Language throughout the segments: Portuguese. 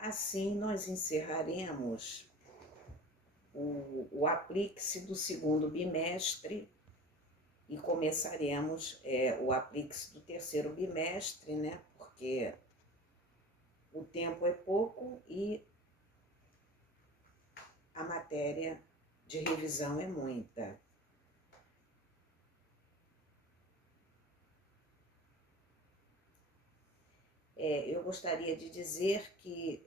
Assim, nós encerraremos o aplique-se do segundo bimestre e começaremos o aplique-se do terceiro bimestre, né? Porque o tempo é pouco e a matéria de revisão é muita. Eu gostaria de dizer que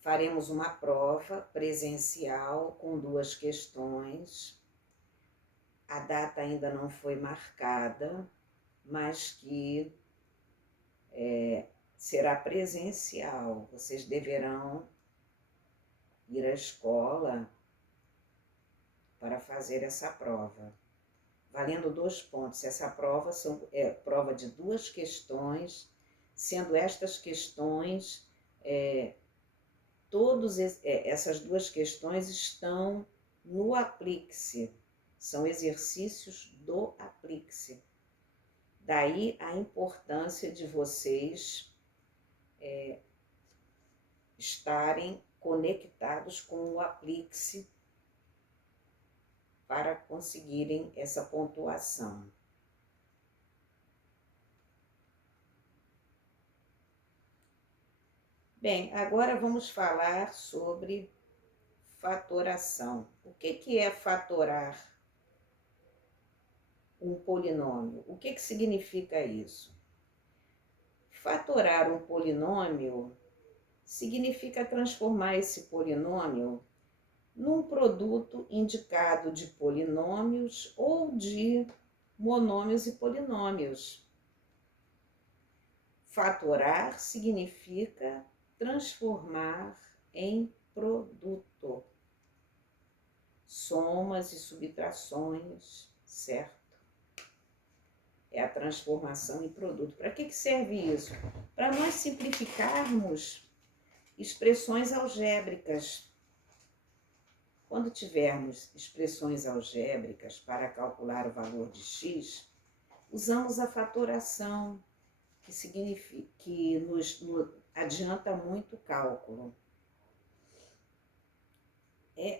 faremos uma prova presencial com 2 questões. A data ainda não foi marcada, mas que será presencial. Vocês deverão ir à escola para fazer essa prova, valendo 2 pontos. Essa prova é prova de 2 questões, sendo estas questões, essas 2 questões estão no aplique-se, são exercícios do aplique-se. Daí a importância de vocês estarem conectados com o aplique-se para conseguirem essa pontuação. Bem, agora vamos falar sobre fatoração. O que é fatorar um polinômio? O que significa isso? Fatorar um polinômio significa transformar esse polinômio num produto indicado de polinômios ou de monômios e polinômios. Fatorar significa transformar em produto. Somas e subtrações, certo? É a transformação em produto. Para que serve isso? Para nós simplificarmos expressões algébricas. Quando tivermos expressões algébricas para calcular o valor de x, usamos a fatoração, que nos adianta muito o cálculo.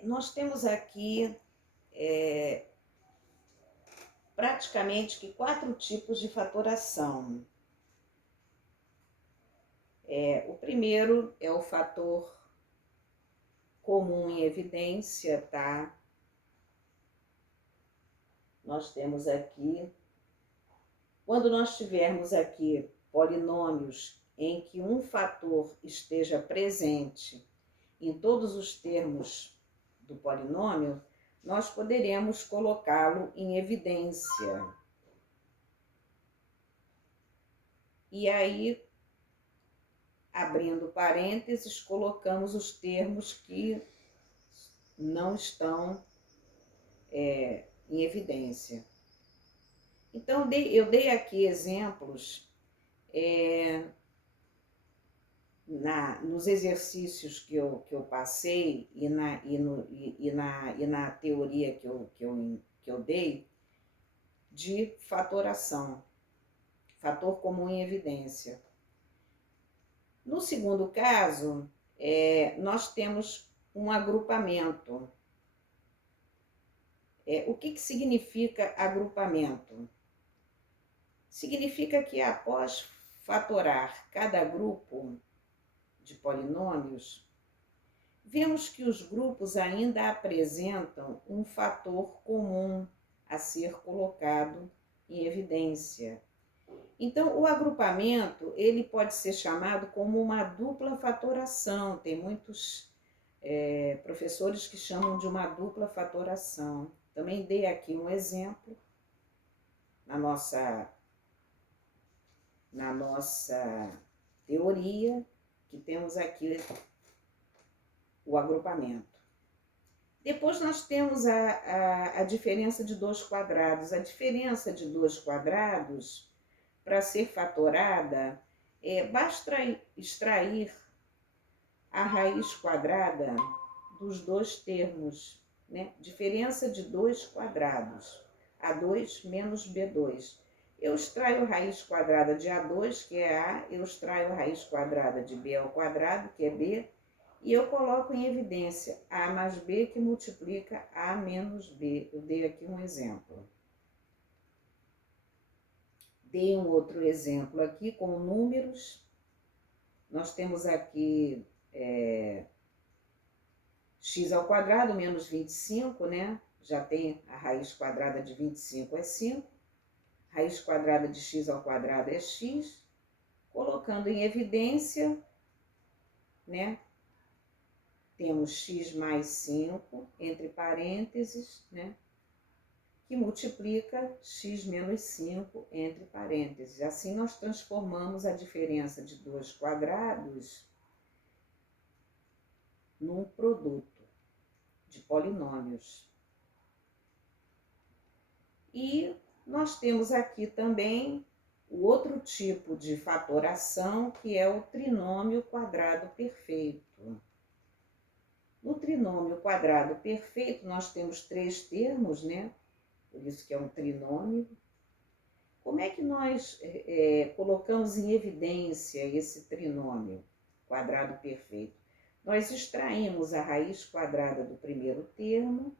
Nós temos aqui praticamente que 4 tipos de fatoração. O primeiro é o fator comum em evidência, tá? Nós temos aqui, quando nós tivermos aqui polinômios em que um fator esteja presente em todos os termos do polinômio, nós poderemos colocá-lo em evidência. E aí, abrindo parênteses, colocamos os termos que não estão em evidência. Então, eu dei aqui exemplos nos exercícios que eu passei e na teoria que eu dei de fatoração, fator comum em evidência. No segundo caso, nós temos um agrupamento. O que significa agrupamento? Significa que após fatorar cada grupo de polinômios, vemos que os grupos ainda apresentam um fator comum a ser colocado em evidência. Então, o agrupamento, ele pode ser chamado como uma dupla fatoração. Tem muitos professores que chamam de uma dupla fatoração. Também dei aqui um exemplo na nossa teoria, que temos aqui o agrupamento. Depois nós temos a diferença de 2 quadrados. A diferença de 2 quadrados, para ser fatorada, basta extrair a raiz quadrada dos 2 termos, né? Diferença de 2 quadrados, A2 menos B2. Eu extraio a raiz quadrada de A2, que é A, eu extraio a raiz quadrada de B ao quadrado, que é B, e eu coloco em evidência A mais B, que multiplica A menos B. Eu dei aqui um exemplo. Dei um outro exemplo aqui com números. Nós temos aqui x ao quadrado menos 25, né? Já tem a raiz quadrada de 25 é 5. Raiz quadrada de x ao quadrado é x. Colocando em evidência, né? Temos x mais 5, entre parênteses, né? Que multiplica x menos 5, entre parênteses. Assim, nós transformamos a diferença de dois quadrados num produto de polinômios. E nós temos aqui também o outro tipo de fatoração, que é o trinômio quadrado perfeito. No trinômio quadrado perfeito, nós temos três termos, né? Por isso que é um trinômio. Como é que nós colocamos em evidência esse trinômio quadrado perfeito? Nós extraímos a raiz quadrada do primeiro termo,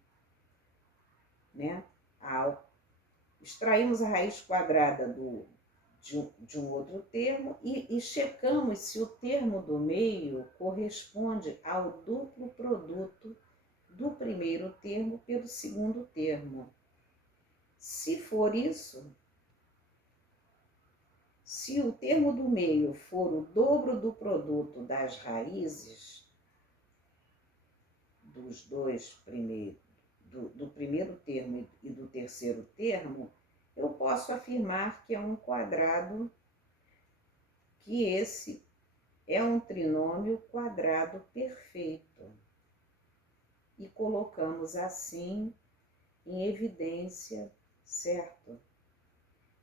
né? Extraímos a raiz quadrada de um outro termo e checamos se o termo do meio corresponde ao duplo produto do primeiro termo pelo segundo termo. Se for isso, se o termo do meio for o dobro do produto das raízes dos dois primeiros, do primeiro termo e do terceiro termo, eu posso afirmar que é um quadrado, que esse é um trinômio quadrado perfeito. E colocamos assim em evidência, certo?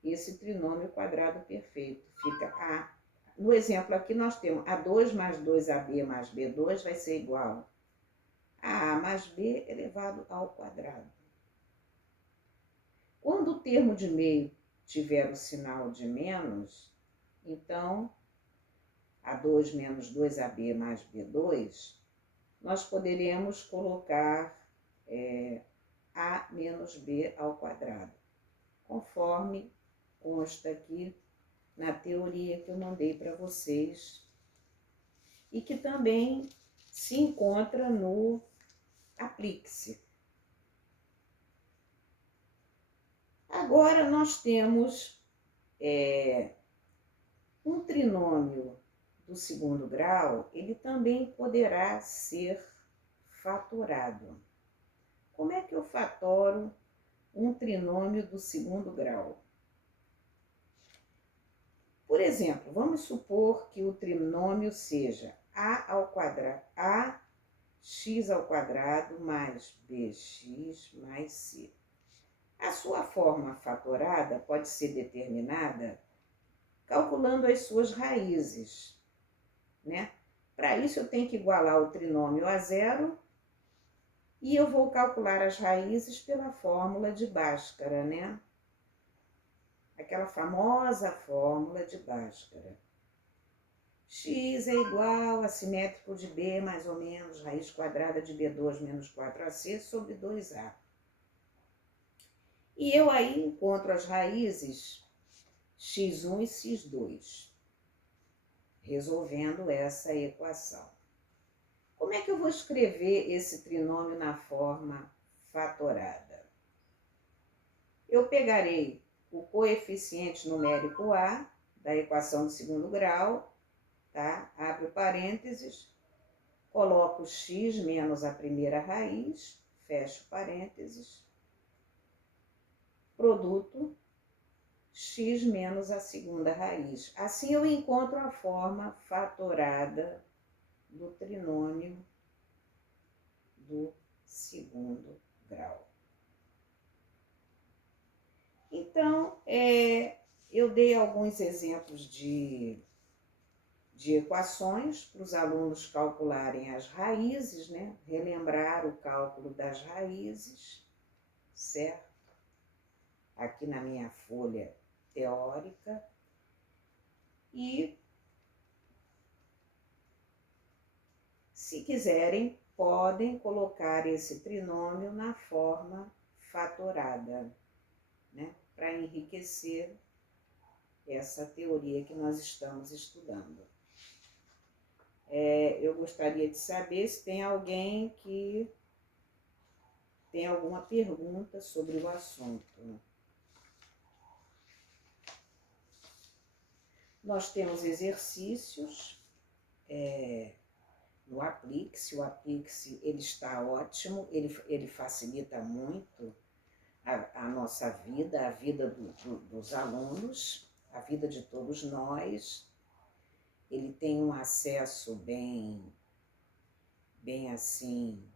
Esse trinômio quadrado perfeito. Fica A. No exemplo aqui nós temos A2 mais 2AB mais B2 vai ser igual a A mais B elevado ao quadrado. Quando o termo de meio tiver o sinal de menos, então A2 menos 2AB mais B2, nós poderemos colocar A menos B ao quadrado, conforme consta aqui na teoria que eu mandei para vocês e que também se encontra no Aplique-se. Agora nós temos um trinômio do segundo grau, ele também poderá ser fatorado. Como é que eu fatoro um trinômio do segundo grau? Por exemplo, vamos supor que o trinômio seja ax ao quadrado mais bx mais c. A sua forma fatorada pode ser determinada calculando as suas raízes, né? Para isso eu tenho que igualar o trinômio a zero e eu vou calcular as raízes pela fórmula de Bhaskara, né? Aquela famosa fórmula de Bhaskara. X é igual a simétrico de B mais ou menos raiz quadrada de B2 menos 4AC sobre 2A. E eu aí encontro as raízes x1 e x2, resolvendo essa equação. Como é que eu vou escrever esse trinômio na forma fatorada? Eu pegarei o coeficiente numérico A da equação do segundo grau, tá? Abre parênteses, coloco x menos a primeira raiz, fecho parênteses, produto x menos a segunda raiz. Assim eu encontro a forma fatorada do trinômio do segundo grau. Então, eu dei alguns exemplos de equações para os alunos calcularem as raízes, né? Relembrar o cálculo das raízes, certo? Aqui na minha folha teórica e, se quiserem, podem colocar esse trinômio na forma fatorada, né, para enriquecer essa teoria que nós estamos estudando. Eu gostaria de saber se tem alguém que tem alguma pergunta sobre o assunto. Nós temos exercícios no Aplique-se. O Aplique-se ele está ótimo, ele facilita muito a nossa vida, a vida dos alunos, a vida de todos nós. Ele tem um acesso bem assim,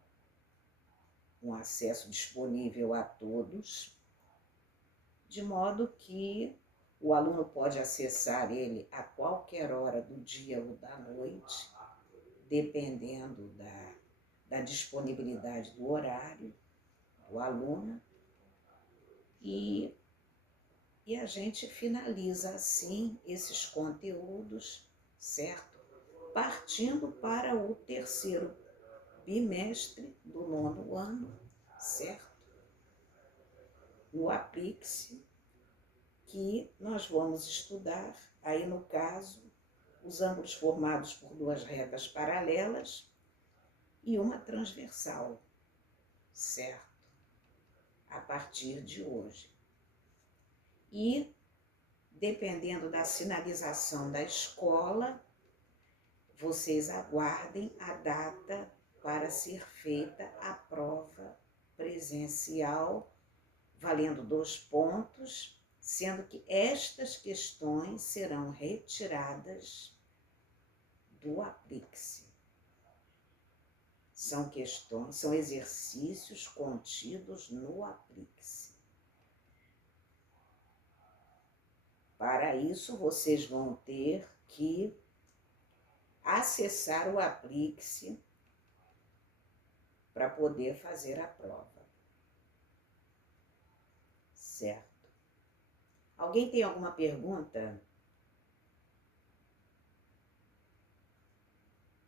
um acesso disponível a todos, de modo que o aluno pode acessar ele a qualquer hora do dia ou da noite, dependendo da disponibilidade do horário do aluno, e a gente finaliza assim esses conteúdos, certo? Partindo para o terceiro bimestre do 9º ano, certo? No Aplique-se, que nós vamos estudar, aí no caso, os ângulos formados por 2 retas paralelas e uma transversal, certo? A partir de hoje. E, dependendo da sinalização da escola, vocês aguardem a data para ser feita a prova presencial, valendo 2 pontos, sendo que estas questões serão retiradas do Aplique-se. São exercícios contidos no Aplique-se. Para isso, vocês vão ter que acessar o Aplique-se para poder fazer a prova. Certo? Alguém tem alguma pergunta?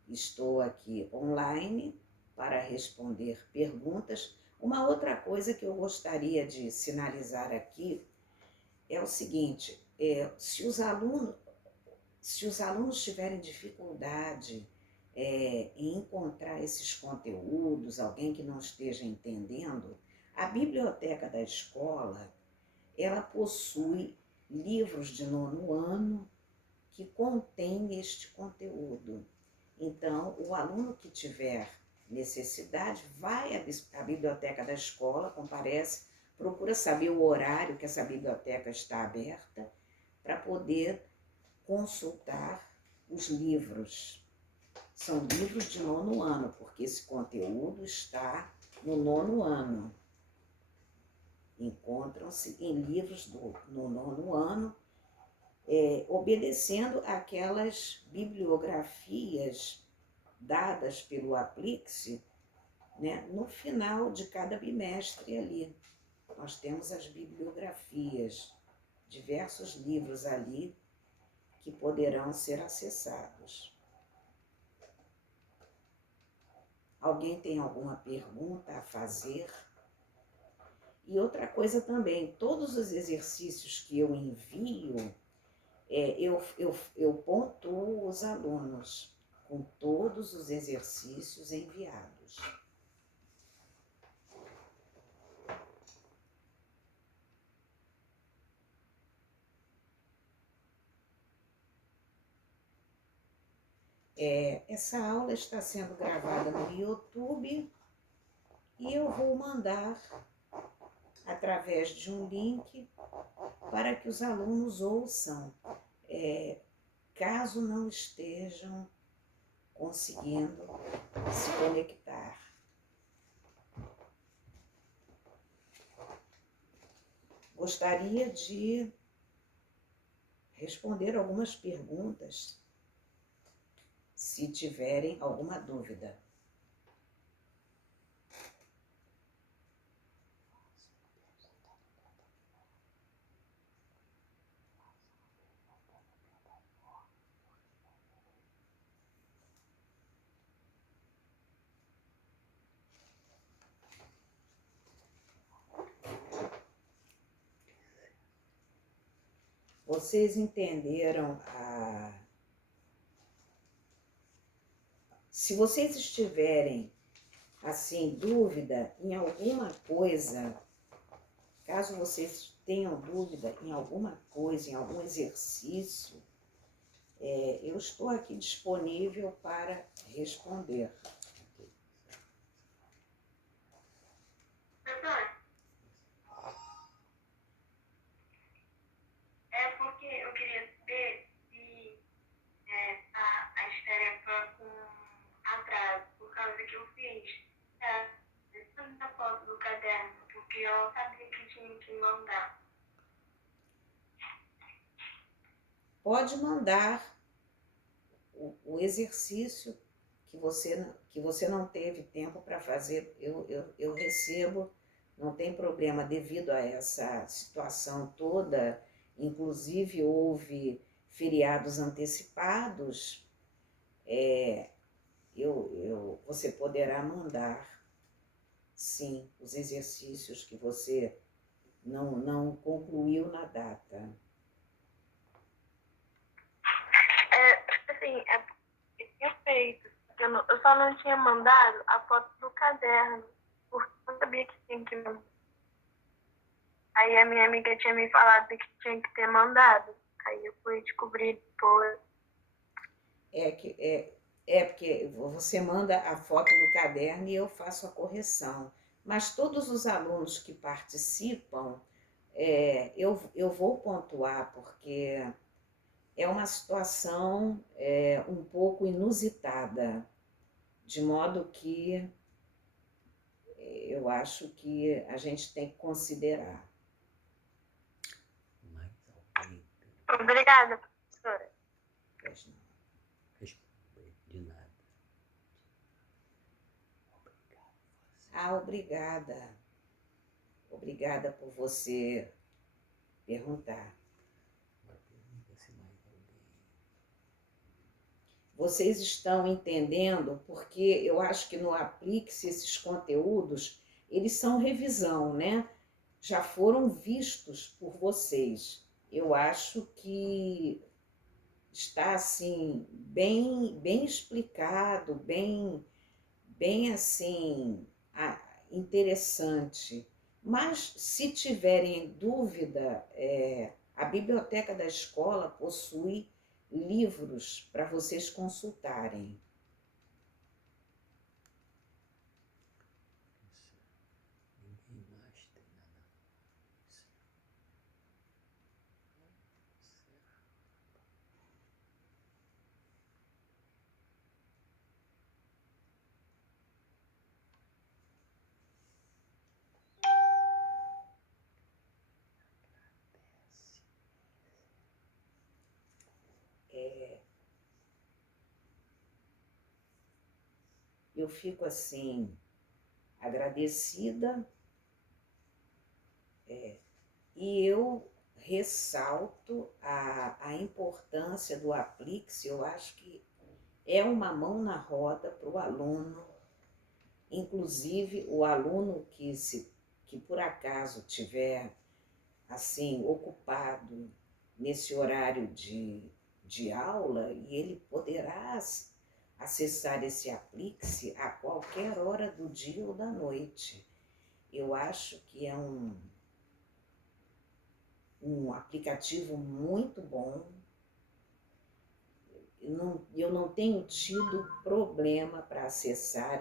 Estou aqui online para responder perguntas. Uma outra coisa que eu gostaria de sinalizar aqui é o seguinte: se os alunos tiverem dificuldade em encontrar esses conteúdos, alguém que não esteja entendendo, a biblioteca da escola, ela possui livros de 9º ano que contêm este conteúdo. Então, o aluno que tiver necessidade, vai à biblioteca da escola, comparece, procura saber o horário que essa biblioteca está aberta, para poder consultar os livros. São livros de 9º ano, porque esse conteúdo está no 9º ano. Encontram-se em livros no 9º ano, obedecendo aquelas bibliografias dadas pelo Aplique-se, né, no final de cada bimestre ali. Nós temos as bibliografias, diversos livros ali que poderão ser acessados. Alguém tem alguma pergunta a fazer? E outra coisa também, todos os exercícios que eu envio, eu pontuo os alunos com todos os exercícios enviados. Essa aula está sendo gravada no YouTube e eu vou mandar através de um link para que os alunos ouçam, caso não estejam conseguindo se conectar. Gostaria de responder algumas perguntas, se tiverem alguma dúvida. Vocês entenderam Se vocês estiverem, assim, dúvida em alguma coisa, caso vocês tenham dúvida em alguma coisa, em algum exercício, eu estou aqui disponível para responder. É porque eu queria saber se a história foi com atraso, por causa que eu fiz a foto do caderno, porque eu não sabia que tinha que mandar. Pode mandar o exercício que você não teve tempo para fazer, eu recebo, não tem problema, devido a essa situação toda, inclusive houve feriados antecipados, você poderá mandar, sim, os exercícios que você não concluiu na data. Assim, eu tinha feito, eu só não tinha mandado a foto do caderno, porque eu não sabia que tinha que mandar. Aí a minha amiga tinha me falado que tinha que ter mandado. Aí eu fui descobrir depois. Porque você manda a foto do caderno e eu faço a correção. Mas todos os alunos que participam, eu vou pontuar, porque é uma situação um pouco inusitada, de modo que eu acho que a gente tem que considerar. Obrigada, professora. Pois não. De nada. Obrigada. Obrigada por você perguntar. Vocês estão entendendo? Porque eu acho que no Aplique-se esses conteúdos, eles são revisão, né? Já foram vistos por vocês. Eu acho que está assim bem explicado, bem assim interessante. Mas se tiverem dúvida, a biblioteca da escola possui livros para vocês consultarem. Eu fico assim agradecida e eu ressalto a importância do Aplique-se. Eu acho que é uma mão na roda para o aluno, inclusive o aluno que por acaso tiver assim ocupado nesse horário de aula, e ele poderá acessar esse Aplique-se a qualquer hora do dia ou da noite. Eu acho que é um aplicativo muito bom. Eu não tenho tido problema para acessar,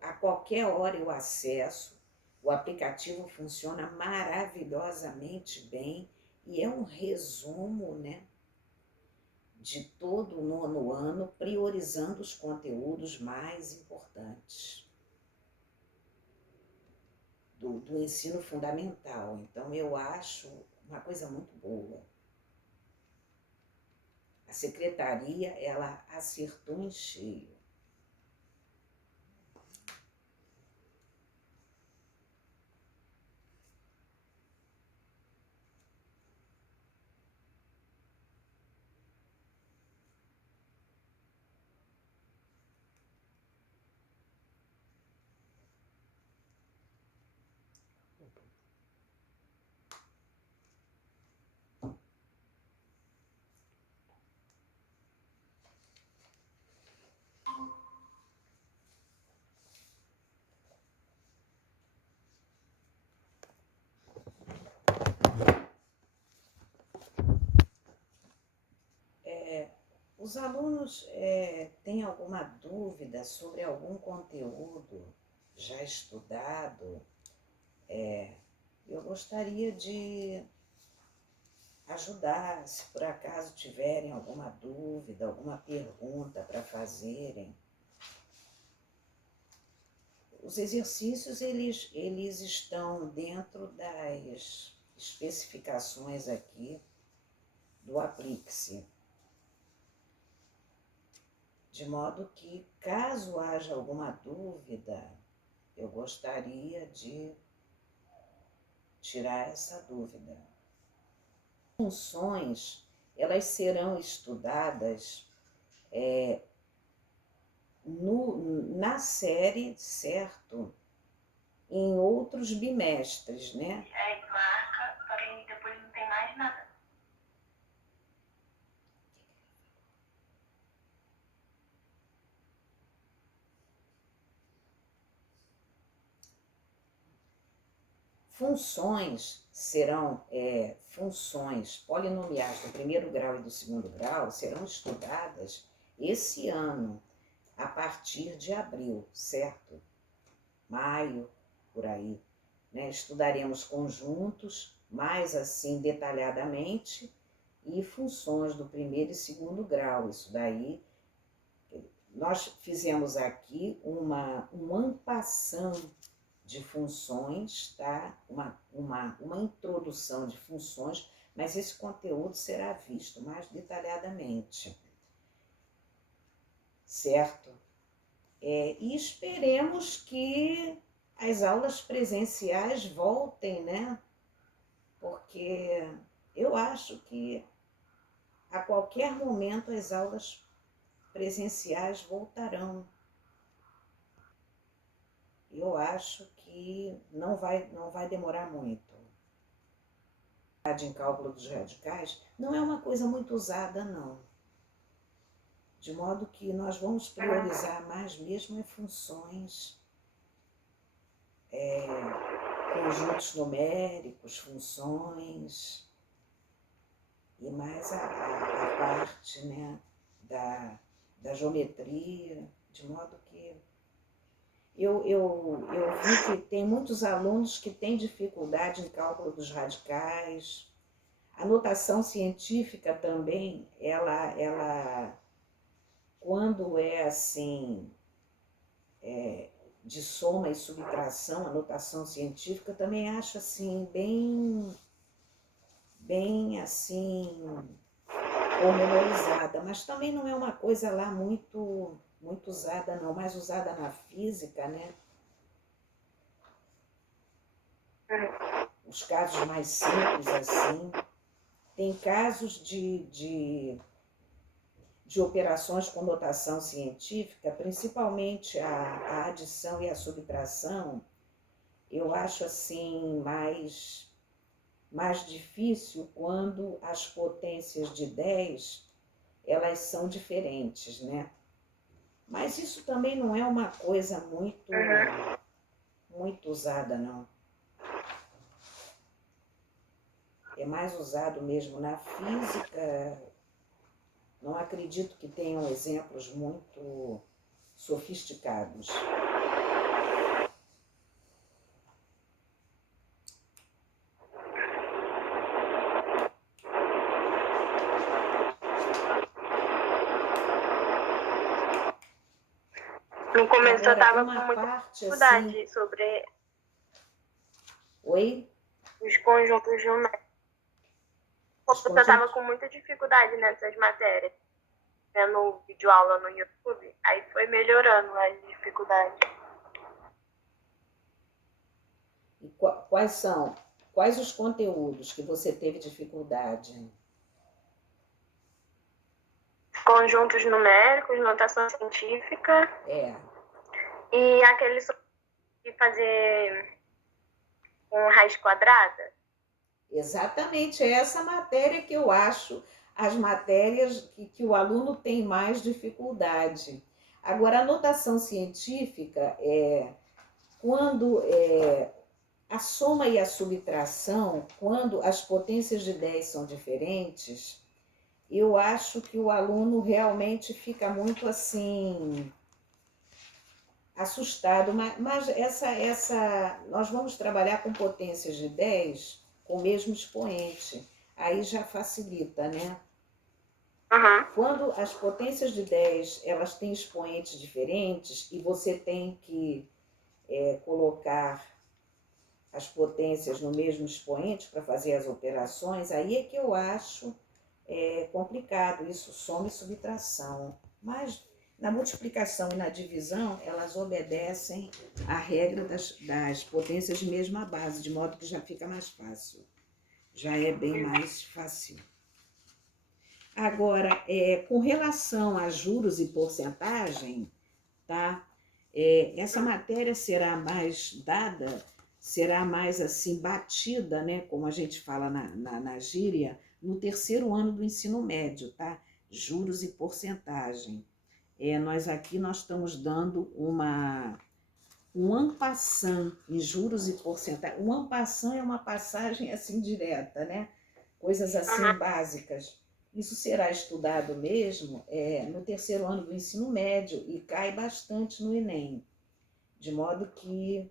a qualquer hora eu acesso, o aplicativo funciona maravilhosamente bem e é um resumo, né, de todo o nono ano, priorizando os conteúdos mais importantes do ensino fundamental. Então, eu acho uma coisa muito boa. A secretaria, ela acertou em cheio. os alunos têm alguma dúvida sobre algum conteúdo já estudado, eu gostaria de ajudar, se por acaso tiverem alguma dúvida, alguma pergunta para fazerem. Os exercícios, eles estão dentro das especificações aqui do Aplique-se. De modo que, caso haja alguma dúvida, eu gostaria de tirar essa dúvida. Funções, elas serão estudadas na série, certo? Em outros bimestres, né? Aí marca, só que depois não tem mais nada. Funções serão funções polinomiais do primeiro grau e do segundo grau serão estudadas esse ano, a partir de abril, certo? Maio, por aí, né? Estudaremos conjuntos, mais assim detalhadamente, e funções do primeiro e segundo grau. Isso daí, nós fizemos aqui um en passant de funções, tá? Uma introdução de funções, mas esse conteúdo será visto mais detalhadamente, certo? E esperemos que as aulas presenciais voltem, né? Porque eu acho que a qualquer momento as aulas presenciais voltarão. Eu acho que não vai demorar muito. Em cálculo dos radicais não é uma coisa muito usada, não. De modo que nós vamos priorizar mais mesmo funções, conjuntos numéricos, funções, e mais a parte, né, da geometria, de modo que eu vi que tem muitos alunos que têm dificuldade em cálculo dos radicais. A notação científica também, ela quando é assim, de soma e subtração, a notação científica, também acho assim, bem assim, pormenorizada, mas também não é uma coisa lá muito usada, não, mais usada na física, né? Os casos mais simples, assim. Tem casos de operações com notação científica, principalmente a adição e a subtração, eu acho assim mais difícil quando as potências de 10, elas são diferentes, né? Mas isso também não é uma coisa muito usada, não. É mais usado mesmo na física. Não acredito que tenham exemplos muito sofisticados. No começo eu tava com Uma muita parte dificuldade assim... sobre Oi? os conjuntos numéricos. Eu tava com muita dificuldade nessas matérias, vendo videoaula no YouTube, aí foi melhorando as dificuldades. E quais os conteúdos que você teve dificuldade? Conjuntos numéricos, notação científica. E aquele de fazer com raiz quadrada. Exatamente, é essa matéria que eu acho as matérias que o aluno tem mais dificuldade. Agora, a notação científica quando a soma e a subtração, quando as potências de 10 são diferentes, eu acho que o aluno realmente fica muito assim assustado, mas nós vamos trabalhar com potências de 10 com o mesmo expoente, aí já facilita, né? Uhum. Quando as potências de 10 elas têm expoentes diferentes e você tem que colocar as potências no mesmo expoente para fazer as operações, aí é que eu acho complicado isso, soma e subtração. Mas na multiplicação e na divisão, elas obedecem à regra das potências de mesma base, de modo que já fica mais fácil. Já é bem mais fácil. Agora, com relação a juros e porcentagem, tá? Essa matéria será mais dada, será mais assim batida, né? Como a gente fala na gíria, no terceiro ano do ensino médio, tá? Juros e porcentagem. Nós estamos dando um en passant em juros e porcentagem. Um en passant é uma passagem assim direta, né? Coisas assim básicas. Isso será estudado mesmo no terceiro ano do ensino médio e cai bastante no Enem, de modo que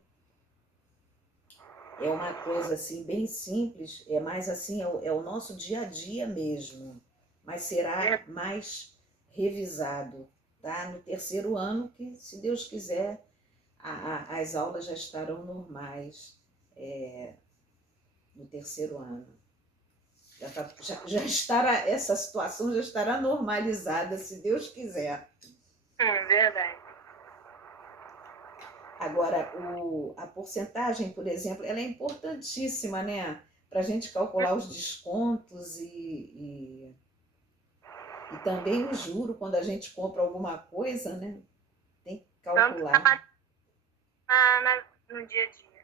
é uma coisa assim bem simples, é mais assim, é o nosso dia a dia mesmo, mas será mais revisado, tá? No terceiro ano, que se Deus quiser, as aulas já estarão normais no terceiro ano. Já estará, essa situação já estará normalizada, se Deus quiser. Verdade. Agora, a porcentagem, por exemplo, ela é importantíssima, né? Para a gente calcular os descontos e também o juro quando a gente compra alguma coisa, né? Tem que Tanto calcular no dia a dia.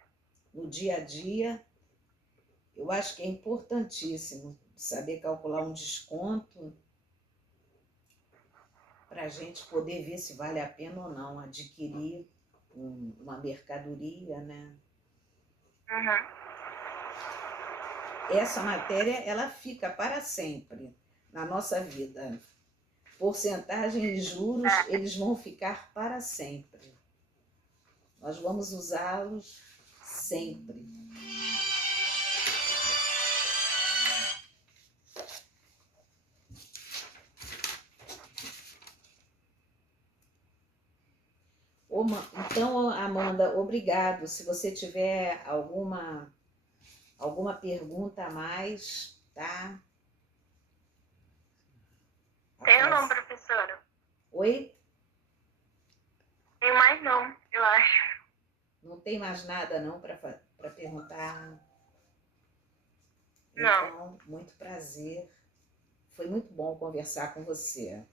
no dia a dia. Eu acho que é importantíssimo saber calcular um desconto para a gente poder ver se vale a pena ou não adquirir uma mercadoria, né? Uhum. Essa matéria, ela fica para sempre na nossa vida. Porcentagem e juros, eles vão ficar para sempre. Nós vamos usá-los sempre. Então, Amanda, obrigado. Se você tiver alguma pergunta a mais, tá? Tem ou não, professora? Oi? Tem mais não, eu acho. Não tem mais nada não para perguntar? Não. Então, muito prazer. Foi muito bom conversar com você.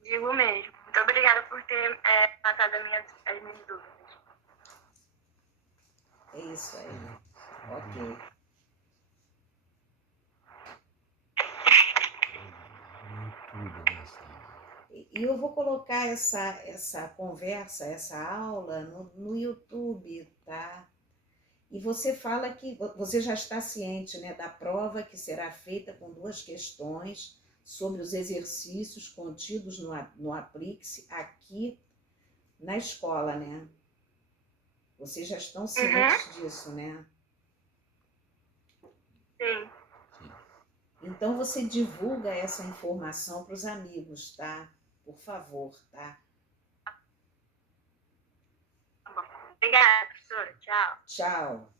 Digo mesmo. Muito obrigada por ter matado as minhas dúvidas. É isso aí. Ok. Tudo nessa aula. E eu vou colocar essa conversa, essa aula no YouTube, tá? E você fala que você já está ciente, né, da prova que será feita com 2 questões sobre os exercícios contidos no Aplique-se aqui na escola, né? Vocês já estão cientes disso, né? Sim. Então você divulga essa informação para os amigos, tá? Por favor, tá? Tá bom. Obrigada, professora. Tchau. Tchau.